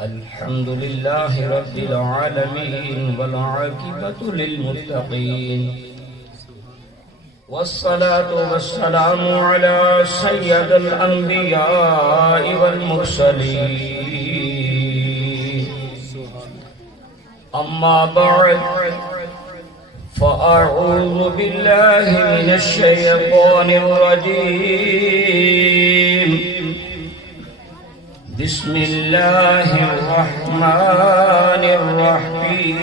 الحمد لله رب العالمين والعاقبة للمتقين والصلاة والسلام على سيد الأنبياء والمرسلين أما بعد فأعوذ بالله من الشيطان الرجيم بسم الله الرحمن الرحيم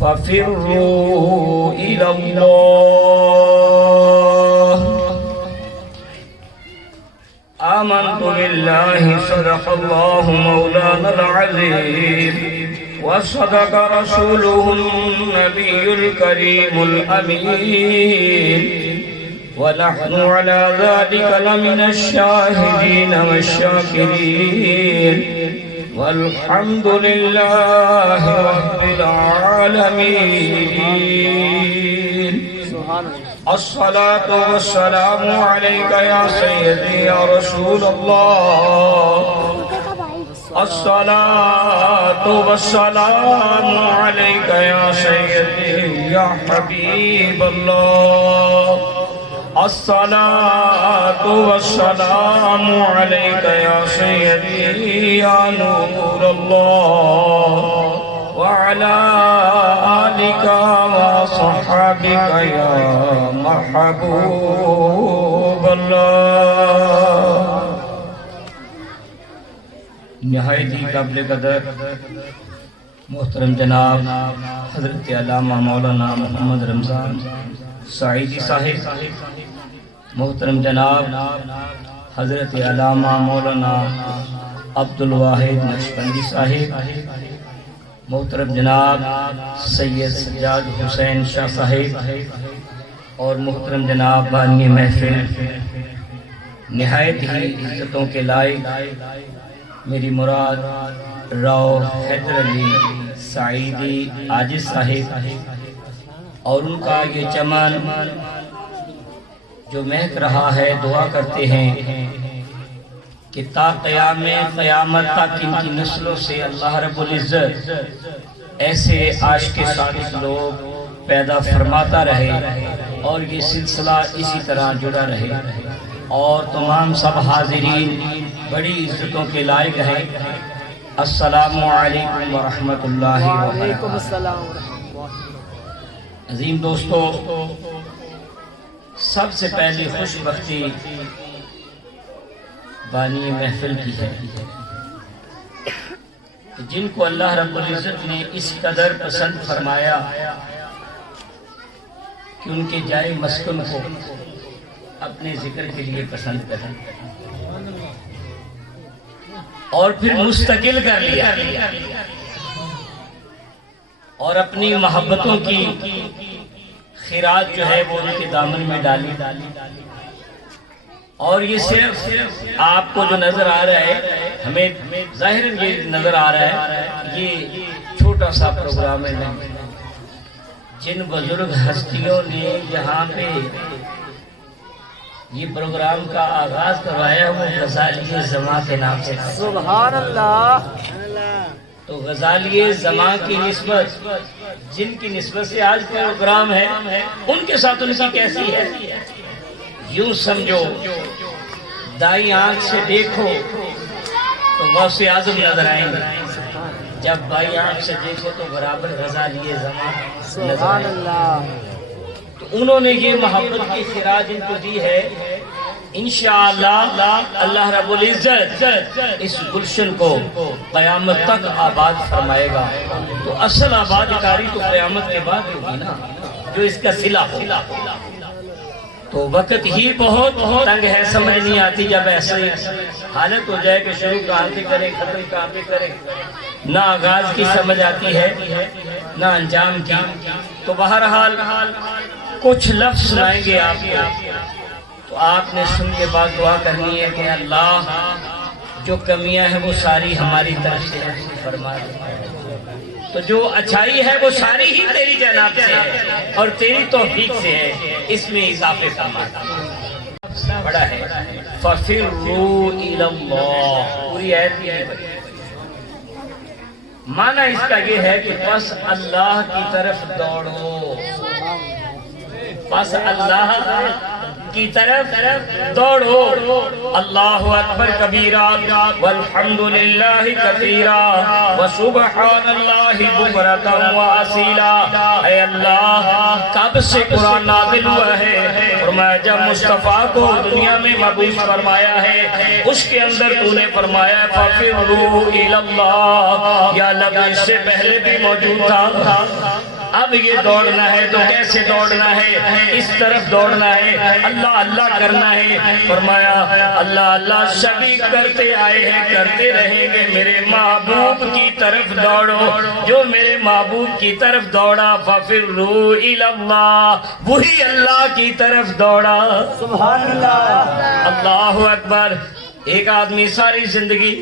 ففروا إلى الله آمنت بالله صدق الله مولانا العظيم وصدق رسوله النبي الكريم الأمين ونحن على ذلك لمن الشاهدين والشاكرين والحمد لله رب العالمين الصلاة والسلام عليك يا سيدي يا رسول الله الصلاة والسلام عليك يا سيدي يا حبيب الله الصلاة والسلام عليك يا سيدي يا نور الله وعلى آلك وصحبك يا محبوب الله. نہایت ہی قابل قدر محترم جناب حضرت علامہ مولانا محمد رمضان سعیدی صاحب، محترم جناب حضرت علامہ مولانا عبدالواحد نقشبندی صاحب، محترم جناب سید سجاد حسین شاہ صاحب اور محترم جناب بانی محفل، نہایت ہی عزتوں کے لائق میری مراد راؤ حیدر علی سعیدی عاجز صاحب اور ان کا یہ چمن جو مہک رہا ہے، دعا کرتے ہیں کہ تا قیام قیامت تک ان کی نسلوں سے اللہ رب العزت ایسے عاشق صادق لوگ پیدا فرماتا رہے اور یہ سلسلہ اسی طرح جڑا رہے. اور تمام سب حاضرین بڑی عزتوں کے لائق ہیں. السلام علیکم ورحمۃ اللہ وبرکاتہ. عظیم دوستو، سب سے پہلے خوش بختی بانی محفل کی ہے جن کو اللہ رب العزت نے اس قدر پسند فرمایا کہ ان کے جائے مسکن کو اپنے ذکر کے لیے پسند کریں اور پھر مستقل کر لیا اور اپنی محبتوں کی خیرات جو ہے وہ ان کے دامن میں ڈالی. اور یہ صرف آپ کو جو نظر آ رہا ہے، ہمیں ظاہر یہ نظر آ رہا ہے یہ چھوٹا سا پروگرام ہے. جن بزرگ ہستیوں نے یہاں پہ یہ پروگرام کا آغاز کروایا وہ غزالی زماں کے نام سے. سبحان اللہ. تو غزالی زماں کی نسبت، جن کی نسبت سے آج پروگرام ہے، ان کے ساتھ ان کی کیسی ہے؟ یوں سمجھو دائیں آنکھ سے دیکھو تو غوث اعظم نظر آئیں گے، جب بائیں آنکھ سے دیکھو تو برابر غزالی زماں نظر آئیں گے. تو انہوں نے یہ محبت کی خراج ان کو دی ہے. انشاءاللہ اللہ رب العزت اس گلشن کو قیامت تک آباد فرمائے گا. تو اصل آباد کاری تو قیامت کے بعد ہوگی نا، جو اس کا صلہ ہو. تو وقت ہی بہت تنگ ہے، سمجھ نہیں آتی جب ایسے حالت ہو جائے کہ شروع کہاں سے کریں ختم کہاں پہ کریں، نہ آغاز کی سمجھ آتی ہے نہ انجام کی. تو بہرحال کچھ لفظ سنائیں گے آپ کو، تو آپ نے سن کے بعد دعا کرنی ہے کہ اللہ جو کمیاں ہیں وہ ساری ہماری طرف سے فرما دے. تو جو اچھائی ہے وہ ساری ہی تیری جناب سے ہے اور تیری توفیق سے ہے، اس میں اضافے فرما. بڑا ہے فَفِرُّوا إِلَى اللَّهِ، پوری آیت یہ ہے۔ معنی اس کا یہ ہے کہ بس اللہ کی طرف دوڑو، بس اللہ کی طرف دوڑو۔ اللہ اکبر کبیرا والحمدللہ کثیرا وسبحان اللہ بکرۃ واصیلا۔ اے اللہ، کب سے قرآن نازل ہوا ہے؟ فرمایا جب مصطفیٰ کو دنیا میں مبعوث فرمایا ہے، اس کے اندر تو نے فرمایا فَفِرُّوا إِلَى اللَّهِ، یا لفظ اس سے پہلے بھی موجود تھا۔ اب یہ دوڑنا ہے تو کیسے دوڑنا ہے؟ اس طرف دوڑنا ہے، اللہ اللہ کرنا ہے۔ فرمایا اللہ اللہ سبھی کرتے آئے ہیں، کرتے رہیں گے، میرے محبوب کی طرف دوڑو۔ جو میرے محبوب کی طرف دوڑا فَفِرُّوا إِلَى اللَّهِ، وہی اللہ کی طرف دوڑا۔ سبحان اللہ، اللہ اکبر۔ ایک آدمی ساری زندگی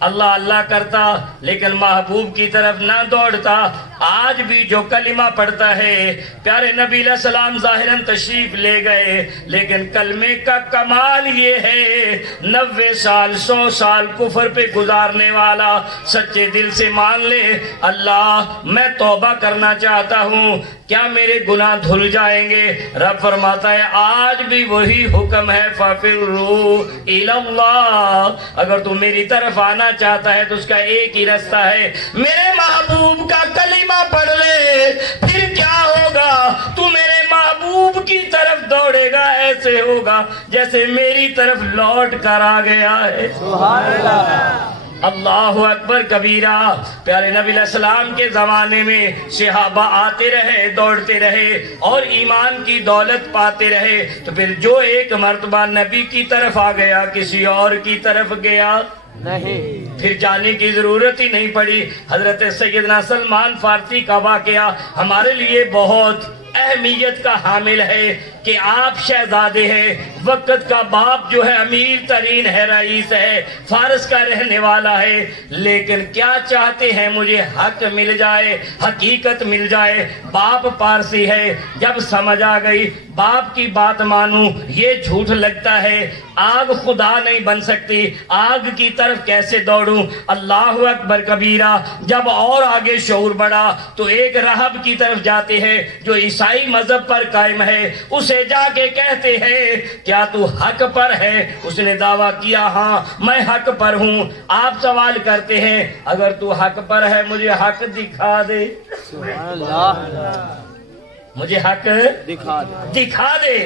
اللہ اللہ کرتا لیکن محبوب کی طرف نہ دوڑتا۔ آج بھی جو کلمہ پڑھتا ہے، پیارے نبی علیہ السلام ظاہراً تشریف لے گئے، لیکن کلمے کا کمال یہ ہے 90 سال 100 سال کفر پہ گزارنے والا سچے دل سے مان لے اللہ میں توبہ کرنا چاہتا ہوں، کیا میرے گناہ دھل جائیں گے؟ رب فرماتا ہے آج بھی وہی حکم ہے فَفِرُّوا إِلَى اللَّهِ۔ اگر تو میری طرف آنا چاہتا ہے تو اس کا ایک ہی راستہ ہے، میرے محبوب کا کلمہ پڑھ لے، پھر کیا ہوگا؟ تو میرے محبوب کی طرف دوڑے گا، ایسے ہوگا جیسے میری طرف لوٹ کر آ گیا ہے۔ سبحان اللہ، اللہ اکبر کبیرہ۔ پیارے نبی علیہ السلام کے زمانے میں صحابہ آتے رہے، دوڑتے رہے اور ایمان کی دولت پاتے رہے، تو پھر جو ایک مرتبہ نبی کی طرف آ گیا کسی اور کی طرف گیا نہیں، پھر جانے کی ضرورت ہی نہیں پڑی۔ حضرت سیدنا سلمان فارسی کا واقعہ ہمارے لیے بہت اہمیت کا حامل ہے کہ آپ شہزادے ہیں، وقت کا باپ جو ہے امیر ترین ہے، رئیس ہے، فارس کا رہنے والا ہے، لیکن کیا چاہتے ہیں؟ مجھے حق مل جائے، حقیقت مل جائے۔ باپ پارسی ہے، جب سمجھ آ گئی باپ کی بات مانوں، یہ جھوٹ لگتا ہے، آگ خدا نہیں بن سکتی، آگ کی طرف کیسے دوڑوں؟ اللہ اکبر کبیرہ۔ جب اور آگے شعور بڑھا تو ایک راہب کی طرف جاتے ہیں جو عیسائی مذہب پر قائم ہے، اسے جا کے کہتے ہیں کیا تو حق پر ہے؟ اس نے دعویٰ کیا ہاں میں حق پر ہوں۔ آپ سوال کرتے ہیں اگر تو حق پر ہے مجھے حق دکھا دے، مجھے حق دکھا دے۔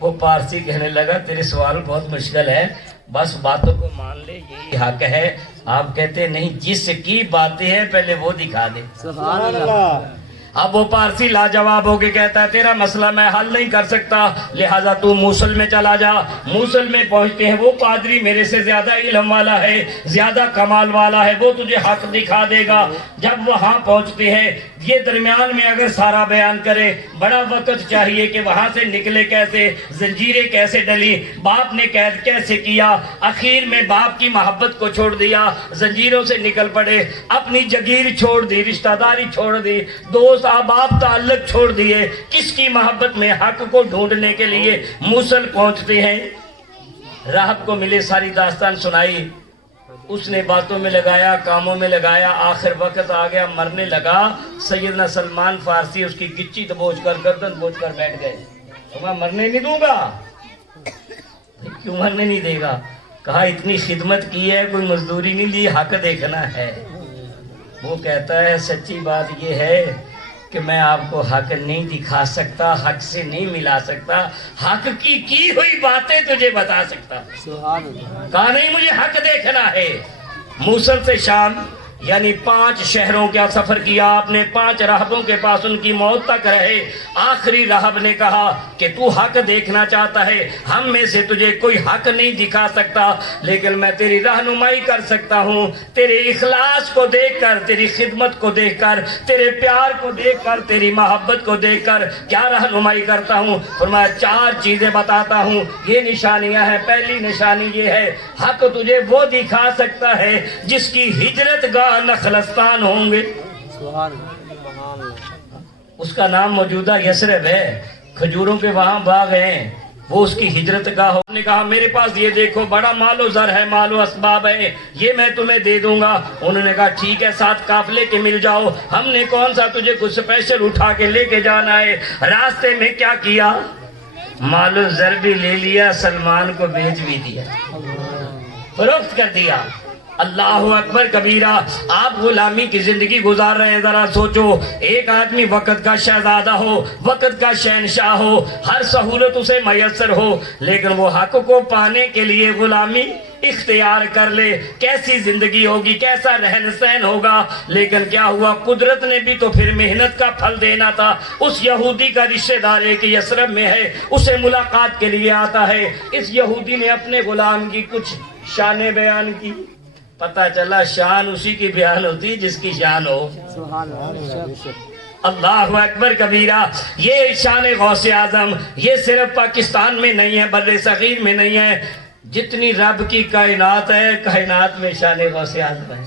وہ پارسی کہنے لگا تیرے سوال بہت مشکل ہے، بس باتوں کو مان لے، یہی حق ہے۔ آپ کہتے ہیں نہیں، جس کی باتیں ہیں پہلے وہ دکھا دے۔ سبحان اللہ۔ اب وہ پارسی لاجواب ہو کے کہتا ہے تیرا مسئلہ میں حل نہیں کر سکتا، لہٰذا تو موصل میں چلا جا۔ موصل میں پہنچتے ہیں، وہ پادری میرے سے زیادہ علم والا ہے، زیادہ کمال والا ہے، وہ تجھے حق دکھا دے گا۔ جب وہاں پہنچتے ہیں، یہ درمیان میں اگر سارا بیان کرے بڑا وقت چاہیے کہ وہاں سے نکلے کیسے، زنجیریں کیسے ڈلی، باپ نے قید کیسے کیا، آخر میں باپ کی محبت کو چھوڑ دیا، زنجیروں سے نکل پڑے، اپنی جگیر چھوڑ دی، رشتہ داری چھوڑ دی، دوست احباب تعلق چھوڑ دیے، کس کی محبت میں؟ حق کو ڈھونڈنے کے لیے موصل پہنچتے ہیں۔ راہب کو ملے، ساری داستان سنائی، اس نے باتوں میں لگایا، کاموں میں لگایا، آخر وقت آ گیا، مرنے لگا۔ سیدنا سلمان فارسی اس کی گچی دبوچ کر، گردن بوجھ کر بیٹھ گئے۔ میں مرنے نہیں دوں گا۔ کیوں مرنے نہیں دے گا؟ کہا اتنی خدمت کی ہے، کوئی مزدوری نہیں لی، حق دیکھنا ہے۔ وہ کہتا ہے سچی بات یہ ہے کہ میں آپ کو حق نہیں دکھا سکتا، حق سے نہیں ملا سکتا، حق کی ہوئی باتیں تجھے بتا سکتا۔ کہا نہیں، مجھے حق دیکھنا ہے۔ موصل سے شام یعنی 5 شہروں کا سفر کیا آپ نے، 5 راہبوں کے پاس ان کی موت تک رہے۔ آخری راہب نے کہا کہ تو حق دیکھنا چاہتا ہے، ہم میں سے تجھے کوئی حق نہیں دکھا سکتا، لیکن میں تیری رہنمائی کر سکتا ہوں۔ تیرے اخلاص کو دیکھ کر، تیری خدمت کو دیکھ کر، تیرے پیار کو دیکھ کر، تیری محبت کو دیکھ کر کیا رہنمائی کرتا ہوں؟ فرمایا 4 چیزیں بتاتا ہوں، یہ نشانیاں ہیں۔ پہلی نشانی یہ ہے حق تجھے وہ دکھا سکتا ہے جس کی ہجرت گاہ نخلستان ہوں گے۔ اس کا نام موجودہ یثرب ہے، کھجوروں کے وہاں باغ ہیں، وہ اس کی ہجرت کا ہو. نے کہا میرے پاس یہ دیکھو بڑا مال و زر ہے, مال و اسباب ہے, یہ میں تمہیں دے دوں گا. انہوں نے کہا ٹھیک ہے, ساتھ قافلے کے مل جاؤ, ہم نے کون سا تجھے کچھ اسپیشل اٹھا کے لے کے جانا ہے. راستے میں کیا کیا, مال و زر بھی لے لیا, سلمان کو بیچ بھی دیا, فروخت کر دیا. اللہ اکبر کبیرہ. آپ غلامی کی زندگی گزار رہے ہیں, ذرا سوچو, ایک آدمی وقت کا شہزادہ ہو, وقت کا شہنشاہ ہو, ہر سہولت اسے میسر ہو, لیکن وہ حق کو پانے کے لیے غلامی اختیار کر لے, کیسی زندگی ہوگی, کیسا رہن سہن ہوگا. لیکن کیا ہوا, قدرت نے بھی تو پھر محنت کا پھل دینا تھا. اس یہودی کا رشتہ دار ہے کہ یثرب میں ہے, اسے ملاقات کے لیے آتا ہے. اس یہودی نے اپنے غلام کی کچھ شانیں بیان کی. پتہ چلا شان اسی کی بیان ہوتی جس کی شان ہو. اللہ اکبر کبیرہ. یہ شان غوث اعظم یہ صرف پاکستان میں نہیں ہے, بر صغیر میں نہیں ہے, جتنی رب کی کائنات ہے, کائنات میں شان غوث اعظم ہے.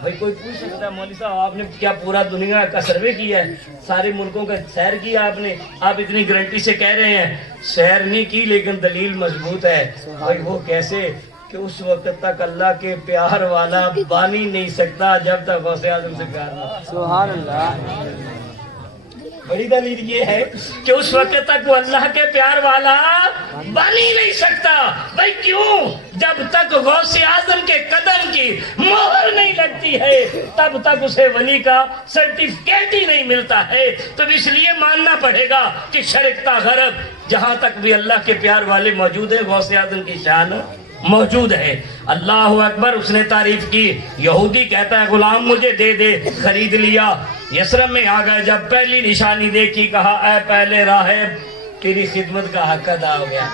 بھائی کوئی پوچھ سکتا ہے مولوی صاحب آپ نے کیا پورا دنیا کا سروے کیا ہے, سارے ملکوں کا سیر کیا آپ نے, آپ اتنی گارنٹی سے کہہ رہے ہیں. سیر نہیں کی لیکن دلیل مضبوط ہے. بھائی وہ کیسے کہ اس وقت تک اللہ کے پیار والا بن ہی نہیں سکتا جب تک غوث اعظم سے پیار نہ. سبحان اللہ. بڑی دلیل یہ ہے کہ اس وقت تک وہ اللہ کے پیار والا بن ہی نہیں سکتا. بھائی کیوں, جب تک غوث اعظم کے قدم کی مہر نہیں لگتی ہے تب تک اسے ولی کا سرٹیفکیٹ ہی نہیں ملتا ہے. تو اس لیے ماننا پڑے گا کہ شرق تا غرب جہاں تک بھی اللہ کے پیار والے موجود ہیں, غوث اعظم کی شان موجود ہے. اللہ اکبر. اس نے تعریف کی. یہودی کہتا ہے غلام مجھے دے دے, خرید لیا. یثرب میں آ گئے, جب پہلی نشانی دیکھی کہا اے پہلے راہب تیری خدمت کا حق ادا ہو گیا.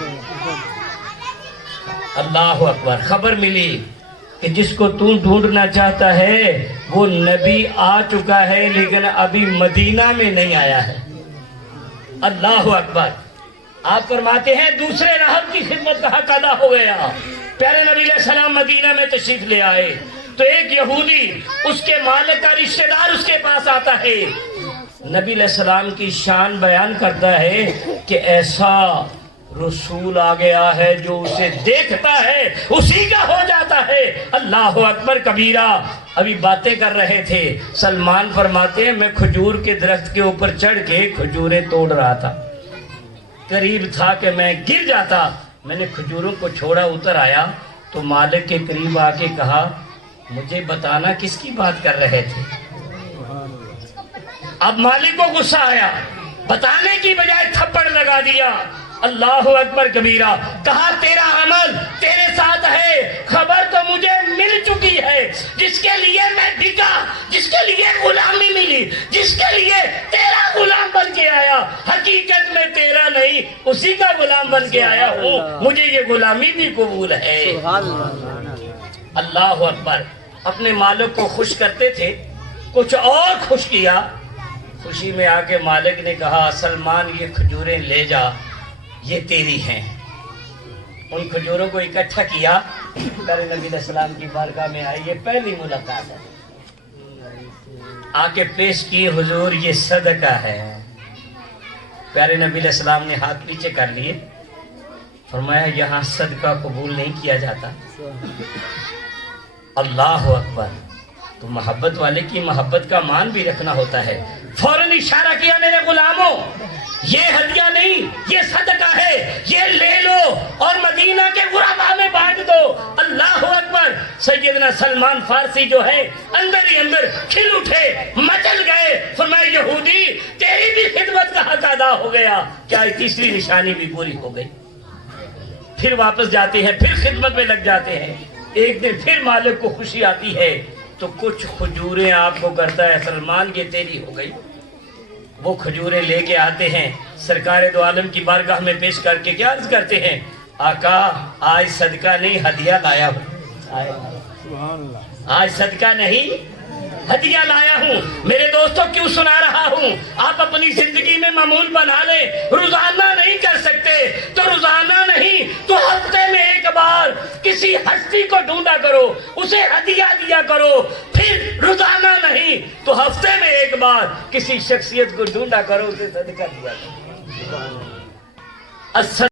اللہ اکبر. خبر ملی کہ جس کو تو ڈھونڈنا چاہتا ہے وہ نبی آ چکا ہے لیکن ابھی مدینہ میں نہیں آیا ہے. اللہ اکبر. آپ فرماتے ہیں دوسرے راہب کی خدمت کا حق ادا ہو گیا. پیارے نبی علیہ السلام مدینہ میں تشریف لے آئے تو ایک یہودی اس کے مالک کا رشتہ دار اس کے پاس آتا ہے. نبی علیہ السلام کی شان بیان کرتا ہے کہ ایسا رسول آ گیا ہے جو اسے دیکھتا ہے اسی کا ہو جاتا ہے. اللہ اکبر کبیرہ. ابھی باتیں کر رہے تھے. سلمان فرماتے ہیں میں کھجور کے درخت کے اوپر چڑھ کے کھجوریں توڑ رہا تھا, قریب تھا کہ میں گر جاتا. میں نے کھجوروں کو چھوڑا, اتر آیا تو مالک کے قریب آ کے کہا مجھے بتانا کس کی بات کر رہے تھے. اب مالک کو غصہ آیا, بتانے کی بجائے تھپڑ لگا دیا. اللہ اکبر کبیرہ. کہا تیرا عمل تیرے ساتھ ہے, خبر تو مجھے مل چکی ہے. جس کے لیے میں بکا, جس کے لیے غلامی ملی, جس کے لیے تیرا غلام بن کے آیا, حقیقت میں تیرا نہیں اسی کا غلام بن کے آیا ہوں. مجھے یہ غلامی بھی قبول ہے. اللہ اکبر. اپنے مالک کو خوش کرتے تھے, کچھ اور خوش کیا. خوشی میں آ کے مالک نے کہا سلمان یہ کھجوریں لے جا, یہ تیری ہیں. ان کھجوروں کو اکٹھا کیا, پیارے نبی علیہ السلام کی بارگاہ میں آئی. یہ پہلی ملاقات ہے. آ کے پیش کی حضور یہ صدقہ ہے. پیارے نبی علیہ السلام نے ہاتھ پیچھے کر لیے, فرمایا یہاں صدقہ قبول نہیں کیا جاتا. اللہ اکبر. تو محبت والے کی محبت کا مان بھی رکھنا ہوتا ہے. فوراً اشارہ کیا میرے غلاموں یہ ہدیہ نہیں یہ صدقہ ہے, یہ لے لو اور مدینہ کے غرباء میں بانٹ دو. اللہ اکبر. سیدنا سلمان فارسی جو ہے اندر ہی اندر کھل اٹھے, مچل گئے. فرمایا یہودی تیری بھی خدمت کا حق ادا ہو گیا. کیا تیسری نشانی بھی پوری ہو گئی. پھر واپس جاتے ہیں, پھر خدمت میں لگ جاتے ہیں. ایک دن پھر مالک کو خوشی آتی ہے تو کچھ کھجوریں آپ کو کرتا ہے سلمان یہ تیری ہو گئی. وہ کھجوریں لے کے آتے ہیں, سرکار دو عالم کی بارگاہ میں پیش کر کے کیا عرض کرتے ہیں آقا آج صدقہ نہیں ہدیہ لایا ہوں. آج صدقہ نہیں ہدیہ لایا ہوں. میرے دوستوں کیوں سنا رہا ہوں, آپ اپنی زندگی میں معمول بنا لیں. روزانہ نہیں کر سکتے تو روزانہ نہیں تو ہفتے میں ایک بار کسی ہستی کو ڈھونڈا کرو, اسے ہدیہ دیا کرو. پھر روزانہ نہیں تو ہفتے میں ایک بار کسی شخصیت کو ڈھونڈا کرو, اسے صدقہ دیا کرو. اسد